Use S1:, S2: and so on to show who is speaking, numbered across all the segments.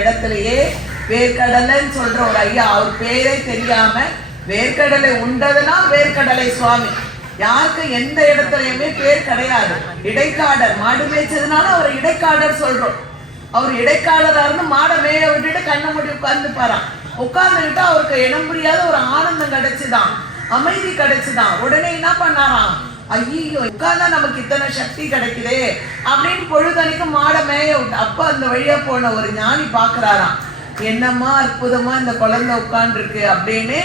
S1: இடத்துலயே வேர்க்கடலைன்னு சொல்ற ஒரு ஐயா அவர் பேரே தெரியாம வேர்க்கடலை உண்டதுன்னா வேர்க்கடலை சுவாமி. யாருக்கு எந்த இடத்துலயுமே பேர் கிடையாது. இடைக்காடர் மாடு மேய்ச்சதுனால அவர் இடைக்காடர் சொல்றோம். அவர் இடைக்காலரா இருந்து மாடை மேய விட்டுட்டு கண்ணை மூடி உட்கார்ந்து போறான் உட்கார்ந்துக்கிட்டு அவருக்கு இடம் புரியாத ஒரு ஆனந்தம் கிடைச்சுதான் அமைதி கிடைச்சுதான். உடனே என்ன பண்ணாராம்? ஐயோ உட்கார்ந்தா நமக்கு இத்தனை சக்தி கிடைக்குதே? அப்படின்னு பொழுதனைக்கு மாடை மேய விட்டு அப்ப அந்த வழியா போன ஒரு ஞானி பாக்குறாராம். என்னம்மா அற்புதமா இந்த குழந்தை உட்காந்துருக்கு அப்படின்னு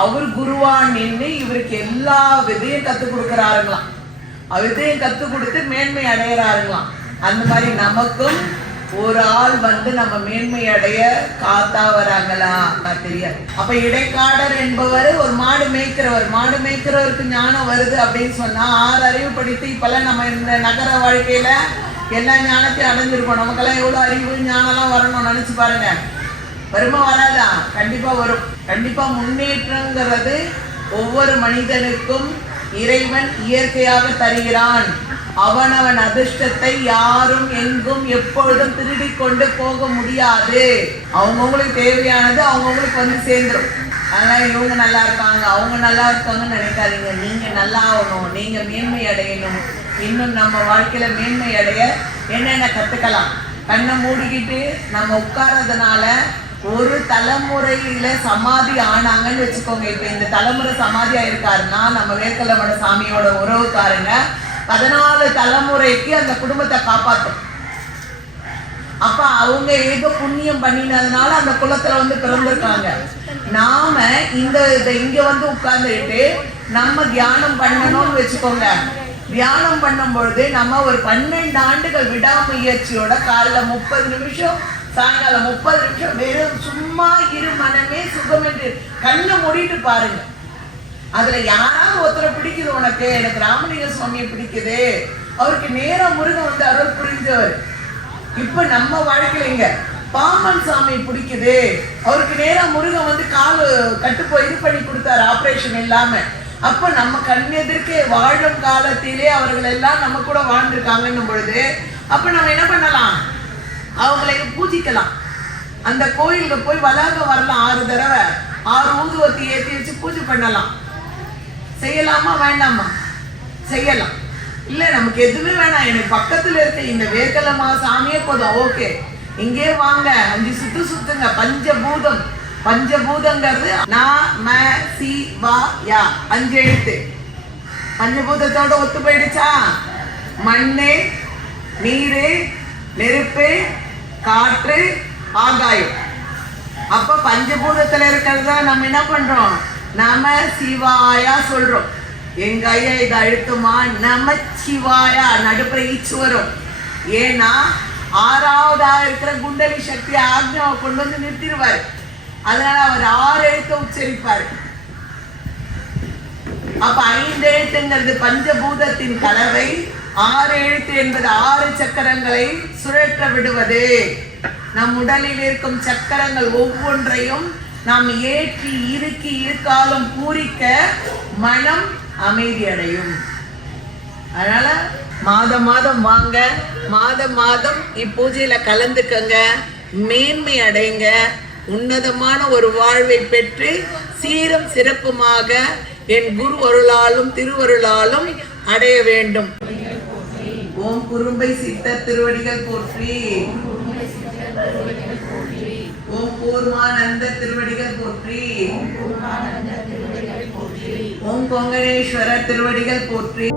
S1: அவர் குருவா நின்று இவருக்கு எல்லா விதையும் கத்துக் கொடுக்குறாருங்களாம். விதையும் கத்து கொடுத்து மேன்மை அடைகிறாருங்களாம் அந்த மாதிரி நமக்கும் ஒரு ஆள் வந்து நம்ம மேன்மை அடைய காத்தா வராங்களா தெரியாது. அப்ப இடைக்காடர் என்பவர் ஒரு மாடு மேய்க்கிறவர். மாடு மேய்க்கிறவருக்கு ஞானம் வருது அப்படின்னு சொன்னா ஆறு அறிவு படித்து இப்பெல்லாம் நம்ம இந்த நகர வாழ்க்கையில எல்லா ஞானத்தையும் அடைஞ்சிருக்கோம். நமக்கெல்லாம் எவ்வளவு அறிவு ஞானம்லாம் வரணும் நினைச்சு பாருங்க. வருமா வராதா? கண்டிப்பா வரும். கண்டிப்பா முன்னேற்றங்கிறது ஒவ்வொரு மனிதனுக்கும் இறைவன் இயற்கையாக தருகிறான். அவனவன் அதிர்ஷ்டத்தை யாரும் எங்கும் எப்பொழுதும் திருடி கொண்டு போக முடியாது. அவங்கவுங்களுக்கு தேவையானது அவங்கவுங்களுக்கு வந்து சேர்ந்துடும் அதனால இவங்க நல்லா இருக்காங்க அவங்க நல்லா இருக்காங்கன்னு நினைக்காதீங்க. நீங்க நல்லா ஆகணும் நீங்க மேன்மை அடையணும். இன்னும் நம்ம வாழ்க்கையில மேன்மை அடைய என்னென்ன கத்துக்கலாம்? கண்ணை மூடிக்கிட்டு நம்ம உட்கார்றதுனால ஒரு தலைமுறையில சமாதி ஆனாங்கன்னு வச்சுக்கோங்க. இப்ப இந்த தலைமுறை சமாதி ஆயிருக்காருன்னா நம்ம வேர்க்கலமட சாமியோட உறவுக்காரங்க பதினாலு தலைமுறைக்கு அந்த குடும்பத்தை காப்பாற்றும் அப்ப அவங்க ஏதோ புண்ணியம் பண்ணினதுனால அந்த குலத்துல வந்து பிறந்திருக்காங்க. நாம இந்த இங்க வந்து உட்கார்ந்துட்டு நம்ம தியானம் பண்ணணும்னு வச்சுக்கோங்க. தியானம் பண்ணும் பொழுது நம்ம ஒரு பன்னெண்டு ஆண்டுகள் விடாமுயற்சியோட காலைல முப்பது நிமிஷம் சாயங்காலம் முப்பது நிமிஷம் வெறும் சும்மா இரு மனமே சுகம் என்று கண்ணை மூடிட்டு பாருங்க. அதுல யாராவது ஒருத்தரை பிடிக்குது உனக்கு? எனக்கு ராமலிங்க சுவாமியை பிடிக்குது. அவருக்கு நேரம் முருகன் வந்து அருள் புரிஞ்சவர். இப்ப நம்ம வாழ்க்கையில பாம்பன் சாமி பிடிக்குது. அவருக்கு நேரா முருகன் வந்து காலு கட்டு போய் இது பண்ணி கொடுத்தாரு ஆப்ரேஷன் இல்லாம. அப்ப நம்ம கண் எதிர்க்கே வாழும் காலத்திலே அவர்கள் எல்லாம் நம்ம கூட வாழ்ந்திருக்காங்கன்னும் பொழுது அப்ப நம்ம என்ன பண்ணலாம்? அவங்களை பூஜிக்கலாம். அந்த கோயிலுக்கு போய் வளாக வரலாம் ஆறு தடவை. ஆறு ஊதுவத்தி ஏற்றி வச்சு பூஜை பண்ணலாம். செய்யலாமா வேண்டாமா? செய்யலாம். இல்லை நமக்கு எதுவுமே வேணாம். எனக்கு பக்கத்தில் இருக்க. இந்த வேர்க்கலமா சாமியே போதும். ஓகே. இங்கே வாங்க. அஞ்சு சுத்து சுத்துங்க. பஞ்சபூதம். பஞ்சபூதங்கிறது நா ம சி வா யா. அஞ்சு எழுத்து. பஞ்சபூதத்தோட ஒத்து போயிடுச்சா? மண்ணு நீரு நெருப்பு காற்று ஆகாயம். அப்ப பஞ்சபூதத்துல இருக்கிறத நம்ம என்ன பண்ணுறோம் நம சிவாயா சொல்றோம். எங்க ஐயா இதை அழுத்துமா? நம சிவாயா நடுப்புற ஈச்சு வரும் ஏன்னா ஆறாவதா இருக்கிற குண்டலி சக்தி ஆக்ஞாவை கொண்டு வந்து நிறுத்திடுவார். அதனால அவர் ஆறு எழுத்த உச்சரிப்பார். அப்ப ஐந்து எழுத்துங்கிறது பஞ்சபூதத்தின் கலவை. ஆறு எழுத்து என்பது ஆறு சக்கரங்களை சுழற்ற விடுவது. நம் உடலில் இருக்கும் சக்கரங்கள் ஒவ்வொன்றையும் நாம் ஏற்றி இறுக்கி இருக்காலும் பூரிக்க மனம் அமைதி அடையும் அதனால மாதம் மாதம் வாங்க மாதம் மாதம் இப்பூஜையில கலந்துக்கங்க மேன்மை அடைங்க. உன்னதமான ஒரு வாழ்வை பெற்று சீரும் சிறப்புமாக என் குரு அருளாலும் திருவருளாலும் அடைய வேண்டும். ஓம் குறும்பை சித்தர் திருவடிகள் போற்றி. ஓம் கூர்மானந்த திருவடிகள் போற்றி. ஓம் கொங்கணேஸ்வரர் திருவடிகள் போற்றி.